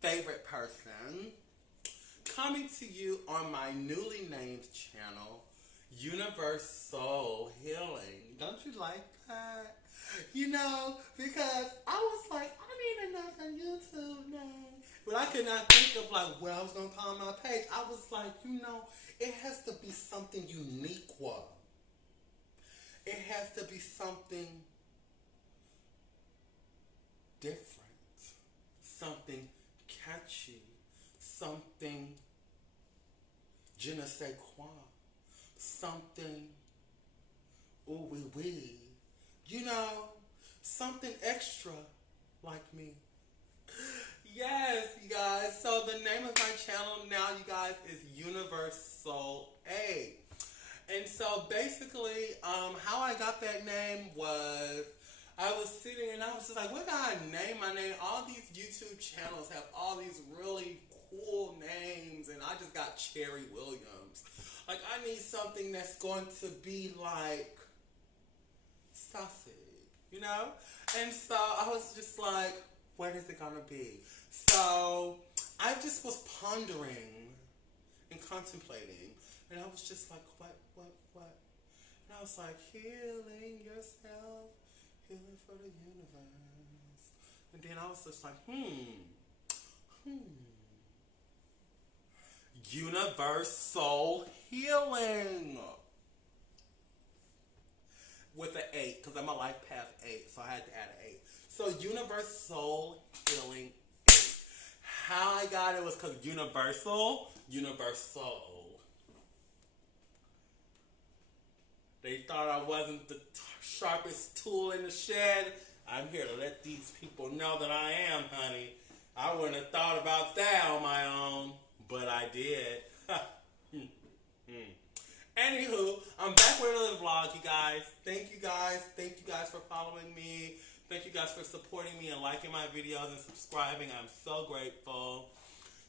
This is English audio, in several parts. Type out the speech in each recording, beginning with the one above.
favorite person, coming to you on my newly named channel, Universal Healing. Don't you like that? You know, because I was like, I need another YouTube name. But I could not think of like what I was going to call my page. I was like, you know, it has to be something unique. It has to be something different. Something catchy. Something je ne sais quoi. Something ooh wee wee. You know, something extra like me. Yes, you guys. So the name of my channel now, you guys, is Universal A. And so basically, how I got that name was, I was sitting and I was just like, what can I name my name? All these YouTube channels have all these really cool names, and I just got Cherry Williams. Like, I need something that's going to be like saucy, you know? And so I was just like, what is it gonna be? So I just was pondering and contemplating, and I was just like, what? And I was like, healing yourself, healing for the universe. And then I was just like, Universal Healing. With an 8, because I'm a life path 8, so I had to add an 8. So Universal Healing 8. How I got it was because Universal. They thought I wasn't the sharpest tool in the shed. I'm here to let these people know that I am, honey. I wouldn't have thought about that on my own, but I did. Anywho, I'm back with another vlog, you guys. Thank you guys for following me. Thank you guys for supporting me and liking my videos and subscribing. I'm so grateful.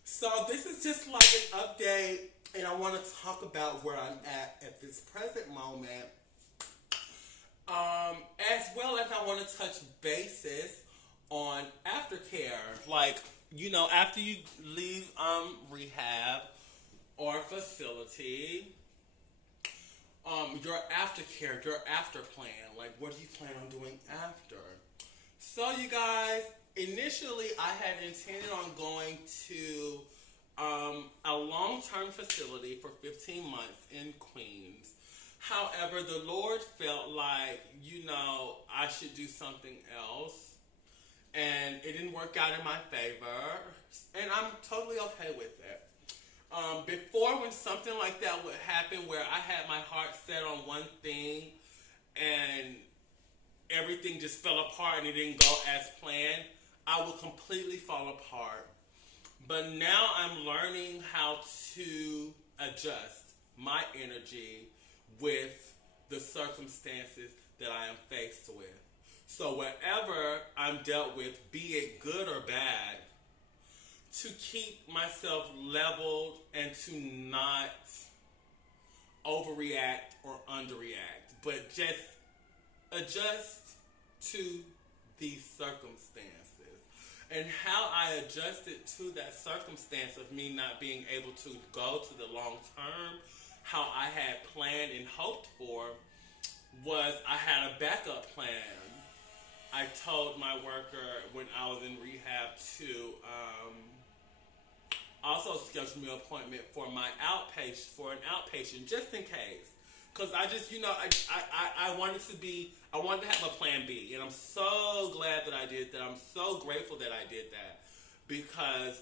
So this is just like an update, and I want to talk about where I'm at this present moment. As well as I want to touch bases on aftercare. Like, you know, after you leave rehab or facility, your aftercare, your after plan. Like, what do you plan on doing after? So, you guys, initially I had intended on going to a long-term facility for 15 months in Queens. However, the Lord felt like, you know, I should do something else. And it didn't work out in my favor. And I'm totally okay with it. Before, when something like that would happen where I had my heart set on one thing and everything just fell apart and it didn't go as planned, I would completely fall apart. But now I'm learning how to adjust my energy with the circumstances that I am faced with. So whatever I'm dealt with, be it good or bad, to keep myself leveled and to not overreact or underreact, but just adjust to these circumstances. And how I adjusted to that circumstance of me not being able to go to the long term, how I had planned and hoped for, was I had a backup plan. I told my worker when I was in rehab to also schedule me an appointment for an outpatient, just in case. Because I just, you know, I wanted to have a plan B. And I'm so glad that I did that. I'm so grateful that I did that. Because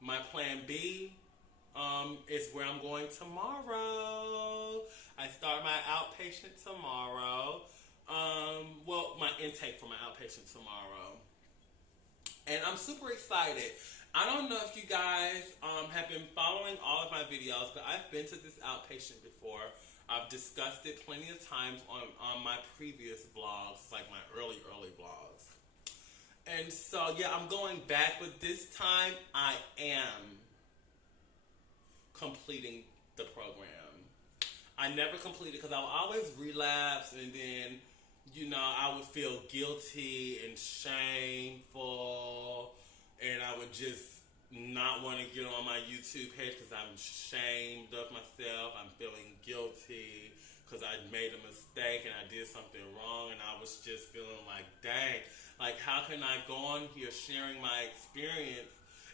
my plan B is where I'm going tomorrow. I start my outpatient tomorrow. Well, my intake for my outpatient tomorrow. And I'm super excited. I don't know if you guys have been following all of my videos, but I've been to this outpatient before. I've discussed it plenty of times on my previous vlogs, like my early vlogs. And so, yeah, I'm going back, but this time I am completing the program. I never completed because I would always relapse, and then, you know, I would feel guilty and shameful just not want to get on my YouTube page because I'm ashamed of myself. I'm feeling guilty because I made a mistake and I did something wrong, and I was just feeling like, dang, like how can I go on here sharing my experience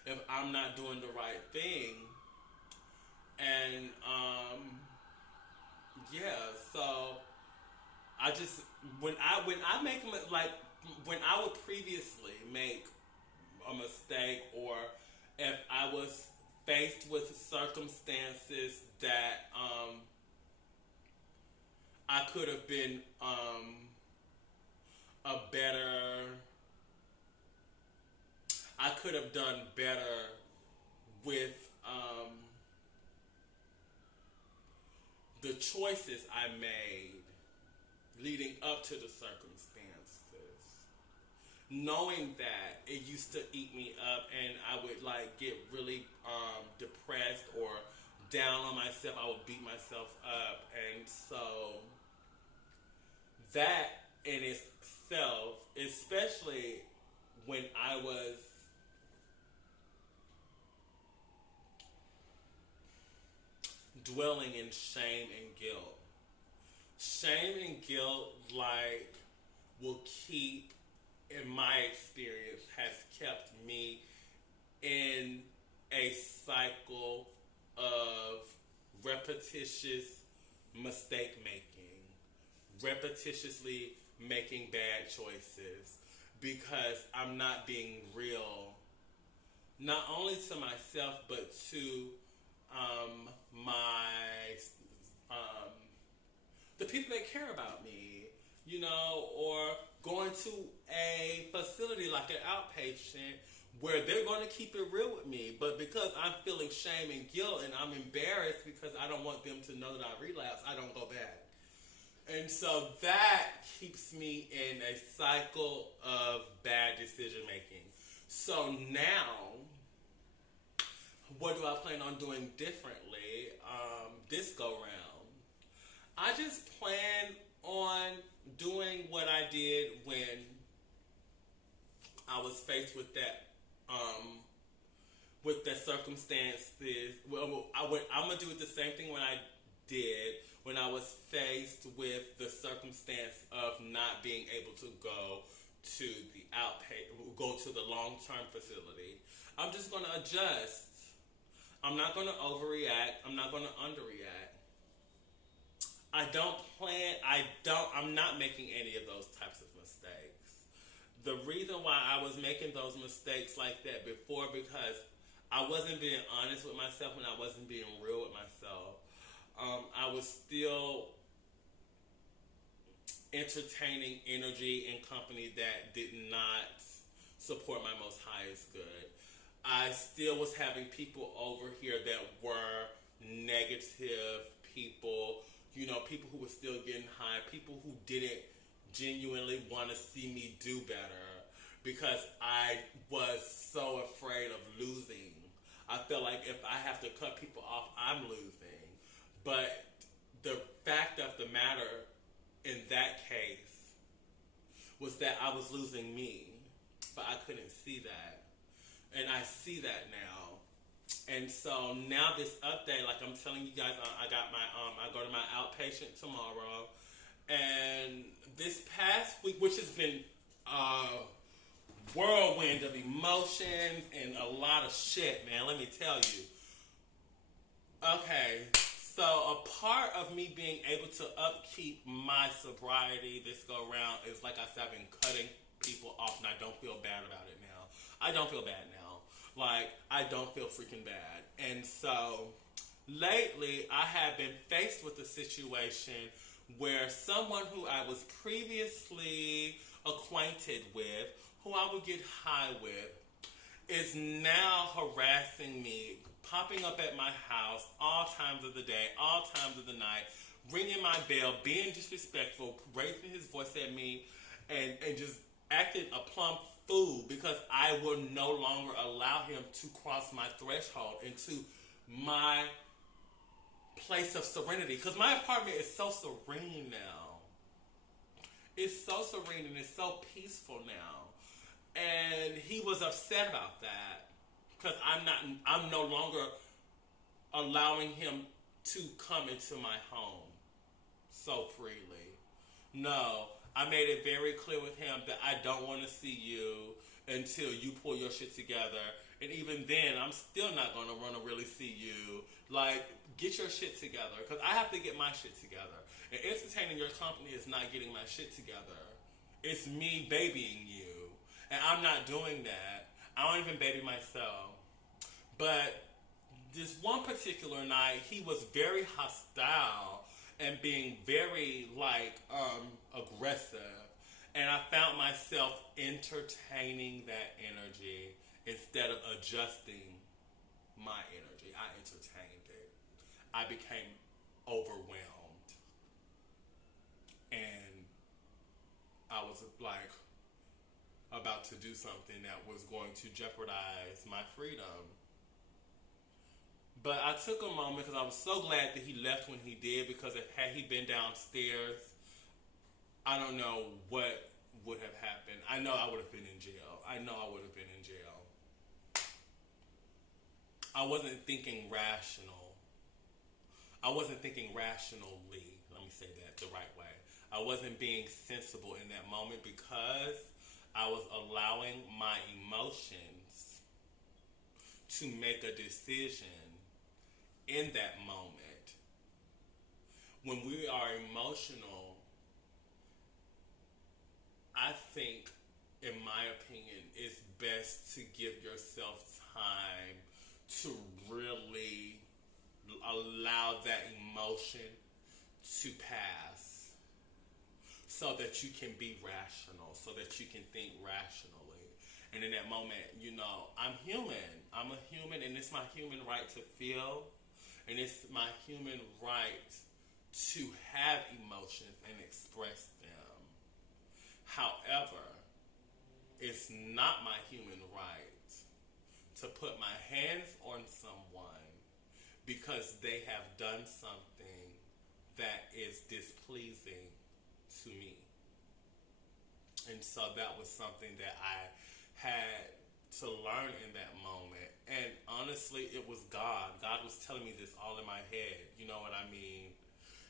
if I'm not doing the right thing? And yeah, so I just when I make like when I would previously make a mistake, or if I was faced with circumstances that I could have been a better, I could have done better with the choices I made leading up to the circumstances. Knowing that it used to eat me up, and I would like get really depressed or down on myself. I would beat myself up, and so that in itself, especially when I was dwelling in shame and guilt. Shame and guilt, like, will keep, in my experience, has kept me in a cycle of repetitious mistake making, repetitiously making bad choices, because I'm not being real, not only to myself, but to the people that care about me, you know, or going to a facility like an outpatient where they're going to keep it real with me, but because I'm feeling shame and guilt and I'm embarrassed because I don't want them to know that I relapse, I don't go back. And so that keeps me in a cycle of bad decision making. So now, what do I plan on doing differently this go round? I just plan on doing what I did when I was faced with that circumstances. Well, I'm gonna do the same thing when I did when I was faced with the circumstance of not being able to go to the long-term facility. I'm just gonna adjust. I'm not gonna overreact. I'm not gonna underreact. I'm not making any of those types of mistakes. The reason why I was making those mistakes like that before, because I wasn't being honest with myself and I wasn't being real with myself. I was still entertaining energy and company that did not support my most highest good. I still was having people over here that were negative people, you know, people who were still getting high, people who didn't genuinely want to see me do better because I was so afraid of losing. I felt like if I have to cut people off, I'm losing. But the fact of the matter in that case was that I was losing me, but I couldn't see that. And I see that now. And so now this update, like I'm telling you guys, I got my, I go to my outpatient tomorrow. And this past week, which has been a whirlwind of emotions and a lot of shit, man, let me tell you. Okay, so a part of me being able to upkeep my sobriety this go round is, like I said, I've been cutting people off, and I don't feel bad about it now. I don't feel bad now. Like, I don't feel freaking bad. And so, lately, I have been faced with a situation where someone who I was previously acquainted with, who I would get high with, is now harassing me, popping up at my house all times of the day, all times of the night, ringing my bell, being disrespectful, raising his voice at me, and just acting a plumb fool because I will no longer allow him to cross my threshold into my place of serenity. Because my apartment is so serene now. It's so serene and it's so peaceful now. And he was upset about that. because I'm no longer allowing him to come into my home so freely. No, I made it very clear with him that I don't want to see you until you pull your shit together. And even then, I'm still not going to want to really see you. Like, get your shit together. Because I have to get my shit together. And entertaining your company is not getting my shit together. It's me babying you. And I'm not doing that. I don't even baby myself. But this one particular night, he was very hostile and being very, like, aggressive. And I found myself entertaining that energy instead of adjusting my energy. I entertained it. I became overwhelmed. And I was, like, about to do something that was going to jeopardize my freedom. But I took a moment because I was so glad that he left when he did, because had he been downstairs, I don't know what would have happened. I know I would have been in jail. I know I would have been in jail. I wasn't thinking rational. I wasn't thinking rationally. Let me say that the right way. I wasn't being sensible in that moment because I was allowing my emotions to make a decision in that moment. When we are emotional, I think, in my opinion, it's best to give yourself time to really allow that emotion to pass so that you can be rational, so that you can think rationally. And in that moment, you know, I'm human. I'm a human, and it's my human right to feel, and it's my human right to have emotions and express them. However, it's not my human right to put my hands on someone because they have done something that is displeasing to me. And so that was something that I had to learn in that moment. And honestly, it was God. God was telling me this all in my head. You know what I mean?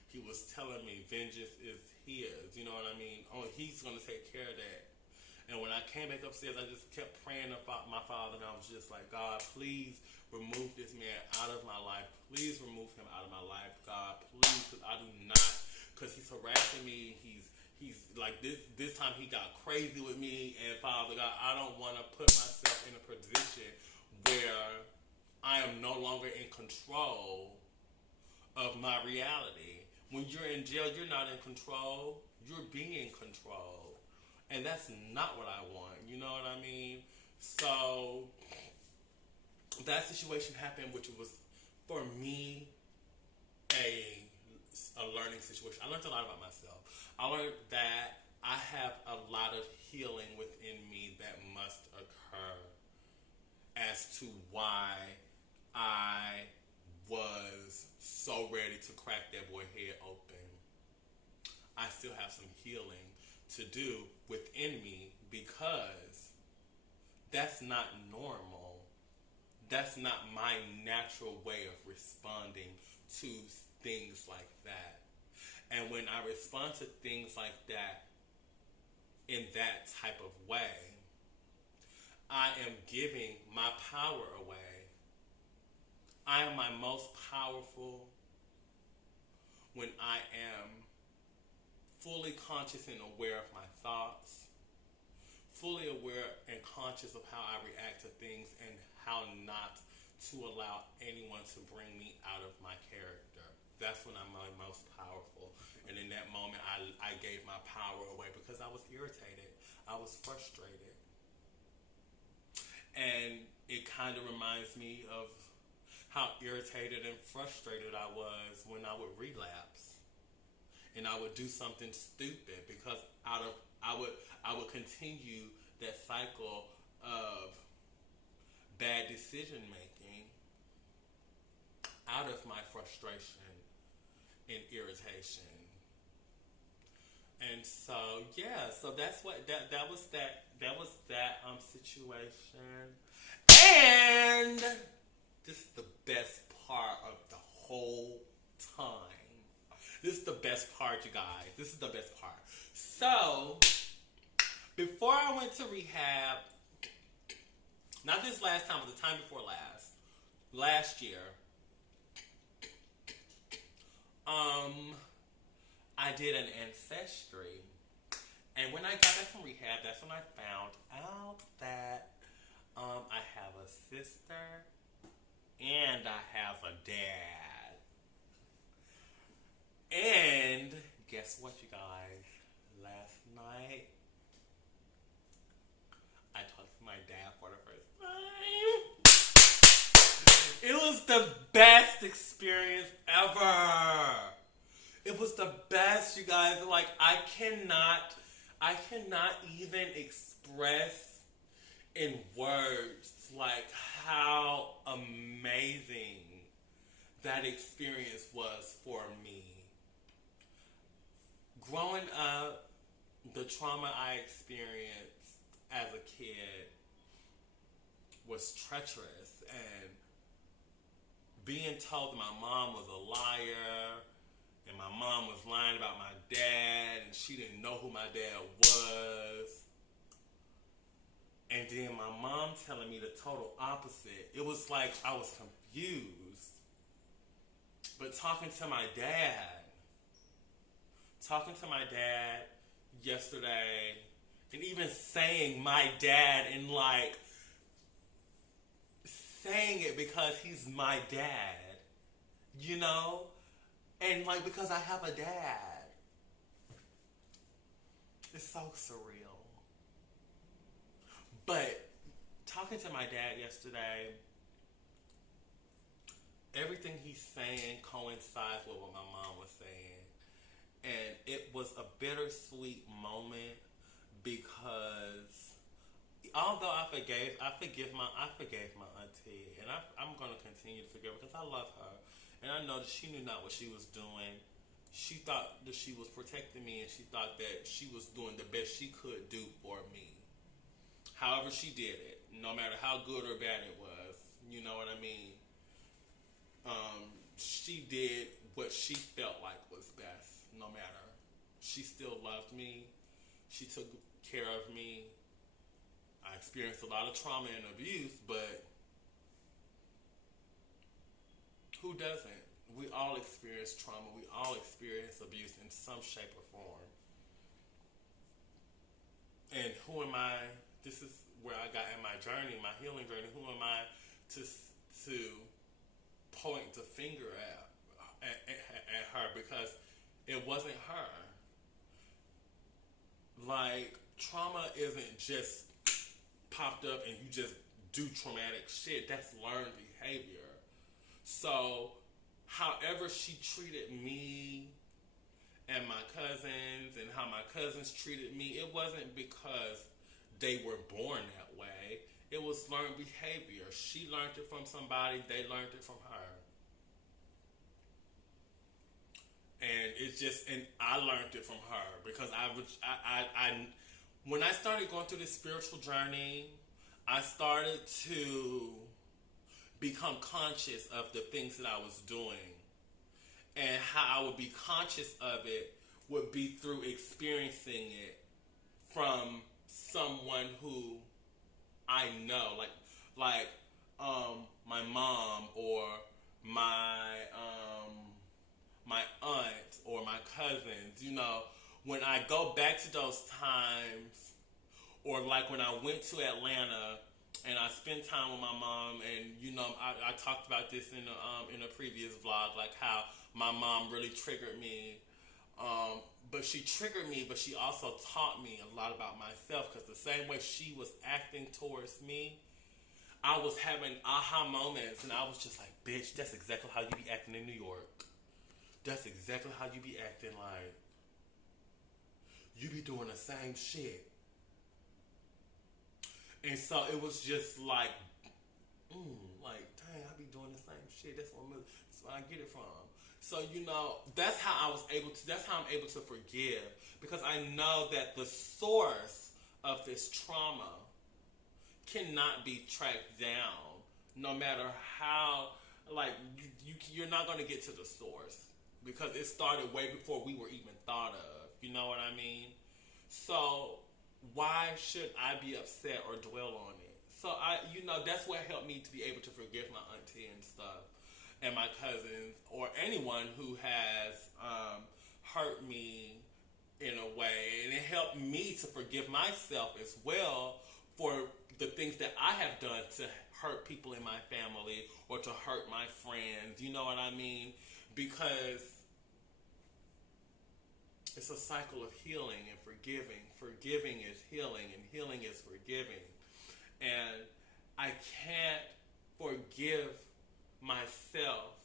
He was telling me vengeance is his. You know what I mean? Oh, he's going to take care of that. And when I came back upstairs, I just kept praying about my father. And I was just like, God, please remove this man out of my life. Please remove him out of my life, God. Please, because I do not. Because he's harassing me. He's like, this time he got crazy with me. And Father God, I don't want to put myself in a position where I am no longer in control of my reality. When you're in jail, you're not in control. You're being controlled. And that's not what I want. You know what I mean? So that situation happened, which was, for me, a learning situation. I learned a lot about myself. I learned that I have a lot of healing within me that must occur as to why I was so ready to crack that boy head open. I still have some healing to do within me because that's not normal. That's not my natural way of responding to things like that. And when I respond to things like that in that type of way, I am giving my power away. I am my most powerful when I am fully conscious and aware of my thoughts, fully aware and conscious of how I react to things and how not to allow anyone to bring me out of my character. That's when I'm my most powerful. And in that moment, I gave my power away because I was irritated. I was frustrated. And it kind of reminds me of how irritated and frustrated I was when I would relapse. And I would do something stupid because I would continue that cycle of bad decision making out of my frustration and irritation. And so so that's what that was that situation. And this is the best part of the whole time. This is the best part, you guys. This is the best part. So, before I went to rehab, not this last time, but the time before last year, I did an ancestry. And when I got back from rehab, that's when I found out that I have a sister and I have a dad. And guess what, you guys? Last night, I talked to my dad for the first time. It was the best experience ever. It was the best, you guys. Like, I cannot even express in words like how amazing that experience was for me. Growing up, the trauma I experienced as a kid was treacherous, and being told that my mom was a liar and my mom was lying about my dad and she didn't know who my dad was, and then my mom telling me the total opposite. It was like I was confused. But talking to my dad yesterday, and even saying my dad, and like saying it because he's my dad, you know? And like, because I have a dad. It's so surreal. But talking to my dad yesterday, everything he's saying coincides with what my mom was saying. And it was a bittersweet moment because although I forgave my auntie, and I'm going to continue to forgive her because I love her. And I know that she knew not what she was doing. She thought that she was protecting me, and she thought that she was doing the best she could do for me. However she did it, no matter how good or bad it was, you know what I mean? She did what she felt like was best, no matter. She still loved me. She took care of me. I experienced a lot of trauma and abuse, but who doesn't? We all experience trauma. We all experience abuse in some shape or form. And who am I? This is where I got in my journey, my healing journey. Who am I to point the finger at her, because it wasn't her. Like, trauma isn't just popped up and you just do traumatic shit. That's learned behavior. So, however she treated me and my cousins, and how my cousins treated me, it wasn't because they were born that way. It was learned behavior. She learned it from somebody, they learned it from her. And I learned it from her because when I started going through this spiritual journey, I started to become conscious of the things that I was doing. And how I would be conscious of it would be through experiencing it from someone who I know, like my mom or my aunt or my cousins. You know, when I go back to those times, or like when I went to Atlanta and I spent time with my mom, and you know, I talked about this in a previous vlog, like how my mom really triggered me. But she triggered me, but she also taught me a lot about myself, because the same way she was acting towards me, I was having aha moments, and I was just like, bitch, that's exactly how you be acting in New York. That's exactly how you be acting. Like, you be doing the same shit. And so it was just like, dang, I be doing the same shit. That's where I get it from. So, you know, that's how I'm able to forgive, because I know that the source of this trauma cannot be tracked down, no matter how, like, you're not going to get to the source, because it started way before we were even thought of. You know what I mean? So why should I be upset or dwell on it? So that's what helped me to be able to forgive my auntie and stuff, and my cousins, or anyone who has hurt me in a way, and it helped me to forgive myself as well for the things that I have done to hurt people in my family or to hurt my friends. You know what I mean? Because it's a cycle of healing and forgiving. Forgiving is healing, and healing is forgiving. And I can't forgive myself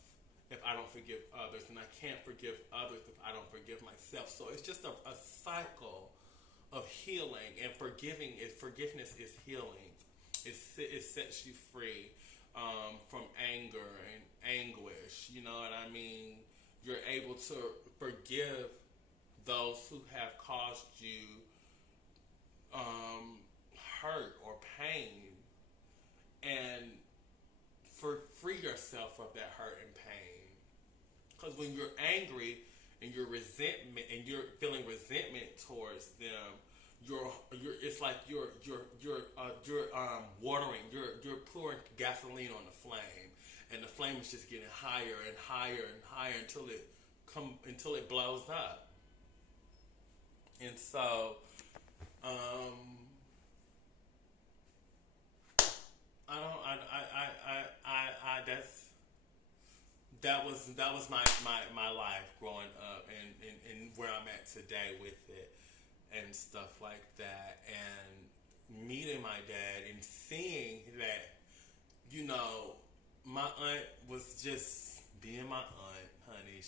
if I don't forgive others, and I can't forgive others if I don't forgive myself. So it's just a cycle of healing, and forgiveness is healing. It sets you free from anger and anguish. You know what I mean? You're able to forgive those who have caused you hurt or pain, and free yourself of that hurt and pain. Because when you're angry and you're feeling resentment towards them, it's like you're watering, you're pouring gasoline on the flame, and the flame is just getting higher and higher and higher until it blows up. And so that was my life growing up, and where I'm at today with it and stuff like that, and meeting my dad and seeing that, my aunt was just being my aunt, honey.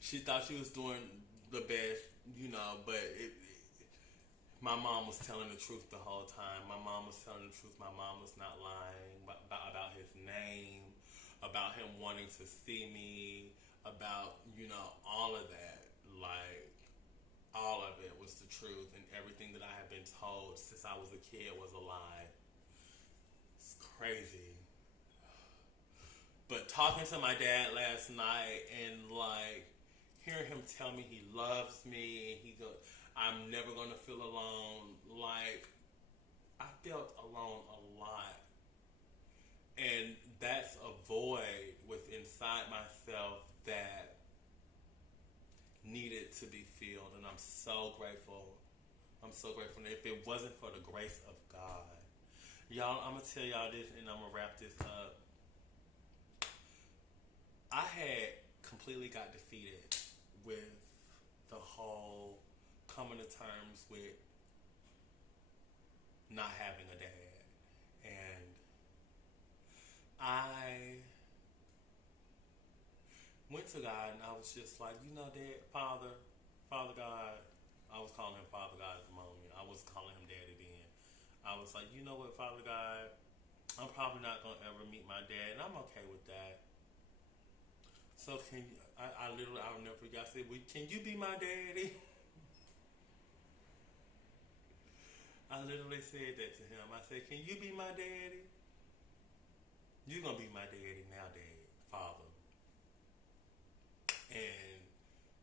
She thought she was doing the best, but my mom was telling the truth the whole time. My mom was telling the truth. My mom was not lying about his name, about him wanting to see me, about, all of that. Like, all of it was the truth, and everything that I had been told since I was a kid was a lie. It's crazy. But talking to my dad last night and, like, hearing him tell me he loves me, and I'm never going to feel alone. Like, I felt alone a lot. And that's a void inside myself that needed to be filled. And I'm so grateful. I'm so grateful. And if it wasn't for the grace of God, y'all, I'm going to tell y'all this, and I'm going to wrap this up. I had completely got defeated with the whole coming to terms with not having a dad. And I went to God, and I was just like, Dad, Father God. I was calling him Father God at the moment. I was calling him Daddy then. I was like, you know what, Father God, I'm probably not going to ever meet my dad, and I'm okay with that. So I'll never forget, I said, can you be my daddy? I literally said that to him. I said, can you be my daddy? You're going to be my daddy now, Dad, Father. And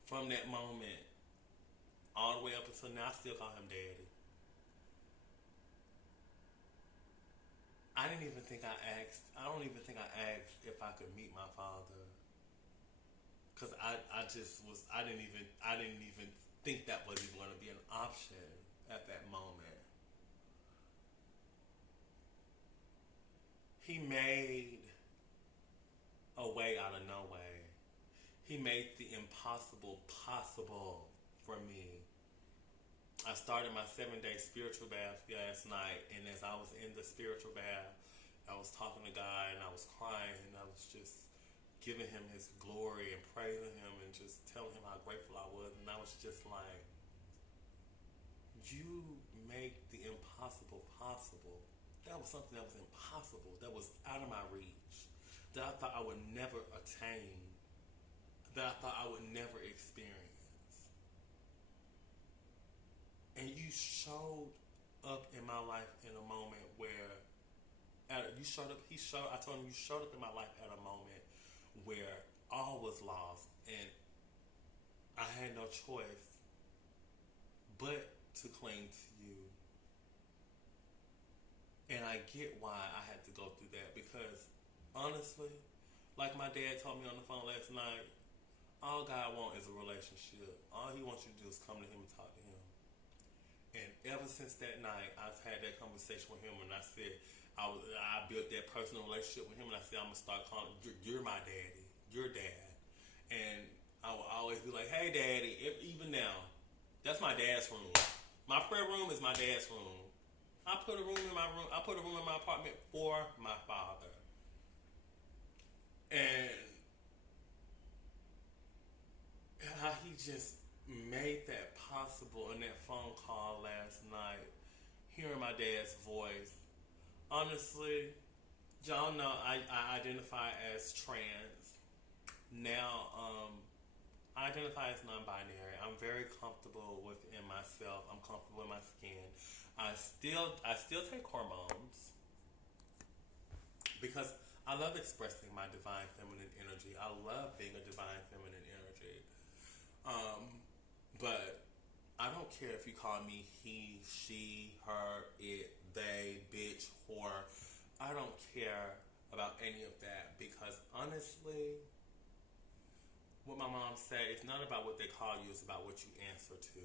from that moment, all the way up until now, I still call him Daddy. I don't even think I asked if I could meet my father. Because I didn't even think that was even going to be an option at that moment. He made a way out of no way. He made the impossible possible for me. I started my 7-day spiritual bath last night, and as I was in the spiritual bath, I was talking to God, and I was crying, and I was just giving him his glory and praising him and just telling him how grateful I was. And I was just like, you make the impossible possible. That was something that was impossible, that was out of my reach, that I thought I would never attain, that I thought I would never experience. And you showed up in my life in a moment where you showed up. I told him you showed up in my life at a moment where all was lost, and I had no choice but to cling to you. And I get why I had to go through that, because honestly, like my dad told me on the phone last night, all God wants is a relationship. All he wants you to do is come to him and talk to him. And ever since that night, I've had that conversation with him, and I said, I built that personal relationship with him, and I said, I'm going to start calling, you're my daddy, your dad. And I will always be like, hey, daddy, even now, that's my dad's room. My prayer room is my dad's room. I put a room in my room. I put a room in my apartment for my father. And how he just made that possible in that phone call last night, hearing my dad's voice. Honestly, y'all know I identify as trans. Now, I identify as non-binary. I'm very comfortable within myself. I'm comfortable in my skin. I still take hormones because I love expressing my divine feminine energy. I love being a divine feminine energy. But I don't care if you call me he, she, her, it, they, bitch, whore. I don't care about any of that, because honestly, what my mom said, it's not about what they call you, it's about what you answer to.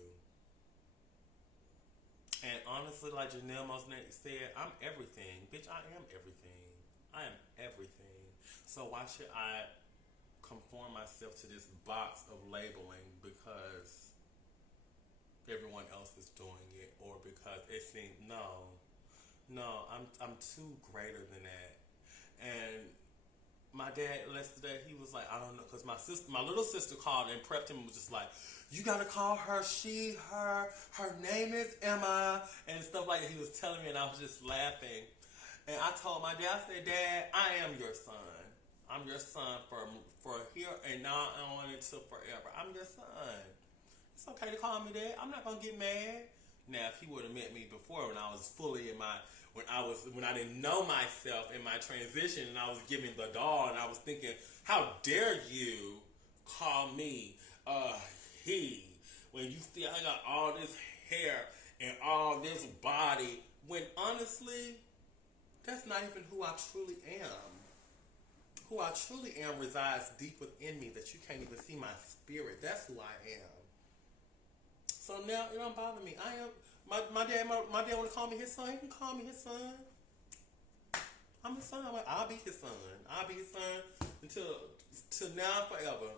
And honestly, like Janelle Mosnick said, I'm everything. Bitch, I am everything. I am everything. So why should I conform myself to this box of labeling because everyone else is doing it, or because it seems no, I'm too greater than that. And my dad yesterday, he was like, I don't know, because my little sister called and prepped him and was just like, you gotta call her she, her name is Emma, and stuff like that. He was telling me, and I was just laughing. And I told my dad, I said, Dad, I am your son. I'm your son for here and now on until forever. I'm your son. It's okay to call me that. I'm not gonna get mad. Now, if he would have met me before, when I was fully in my, when I didn't know myself in my transition, and I was giving the doll, and I was thinking, how dare you call me he, when you see I got all this hair and all this body, when honestly, that's not even who I truly am. Who I truly am resides deep within me, that you can't even see my spirit. That's who I am. So now it don't bother me. I am my dad want to call me his son. He can call me his son. I'm his son. I'll be his son. I'll be his son until now forever.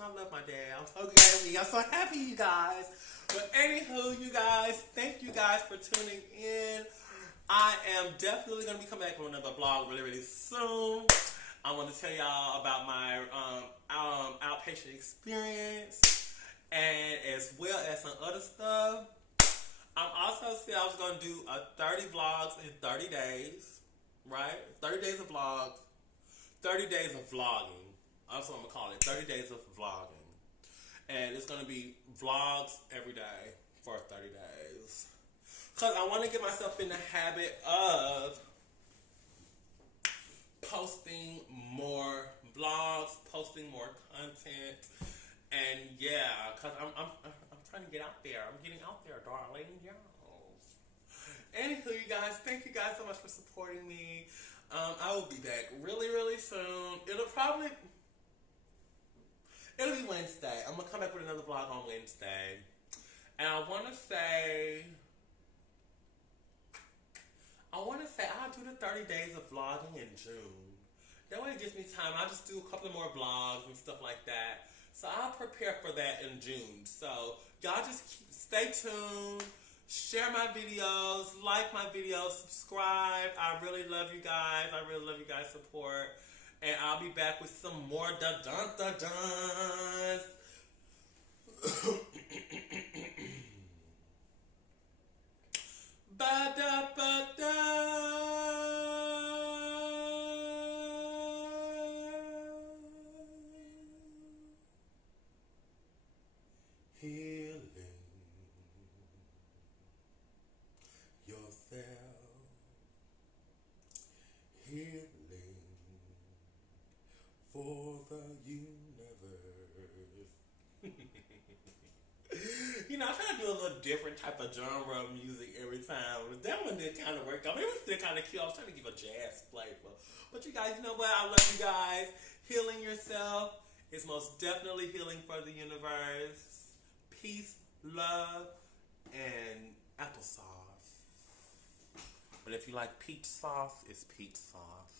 I love my dad. I'm so glad. I'm so happy, you guys. But anywho, you guys, thank you guys for tuning in. I am definitely going to be coming back with another vlog really, really soon. I want to tell y'all about my outpatient experience, and as well as some other stuff. I'm also said I was going to do 30 vlogs in 30 days, right? 30 days of vlogs, 30 days of vlogging. That's what I'm going to call it, 30 days of vlogging. And it's going to be vlogs every day for 30 days. Because I want to get myself in the habit of posting more vlogs, posting more content. And yeah, because I'm trying to get out there. I'm getting out there, darling. Yes. Anywho, you guys, thank you guys so much for supporting me. I will be back really, really soon. It'll be Wednesday. I'm going to come back with another vlog on Wednesday. And I want to say I'll do the 30 days of vlogging in June. That way it gives me time. I'll just do a couple of more vlogs and stuff like that. So I'll prepare for that in June. So y'all just stay tuned. Share my videos. Like my videos. Subscribe. I really love you guys. I really love you guys' support. And I'll be back with some more da-dun-da-duns. Ba-da-ba-da. Healing yourself. for the universe. You know, I try to do a little different type of genre of music every time. That one did kind of work. I mean, it was still kind of cute. I was trying to give a jazz flavor. But you guys, you know what? I love you guys. Healing yourself is most definitely healing for the universe. Peace, love, and applesauce. But if you like peach sauce, it's peach sauce.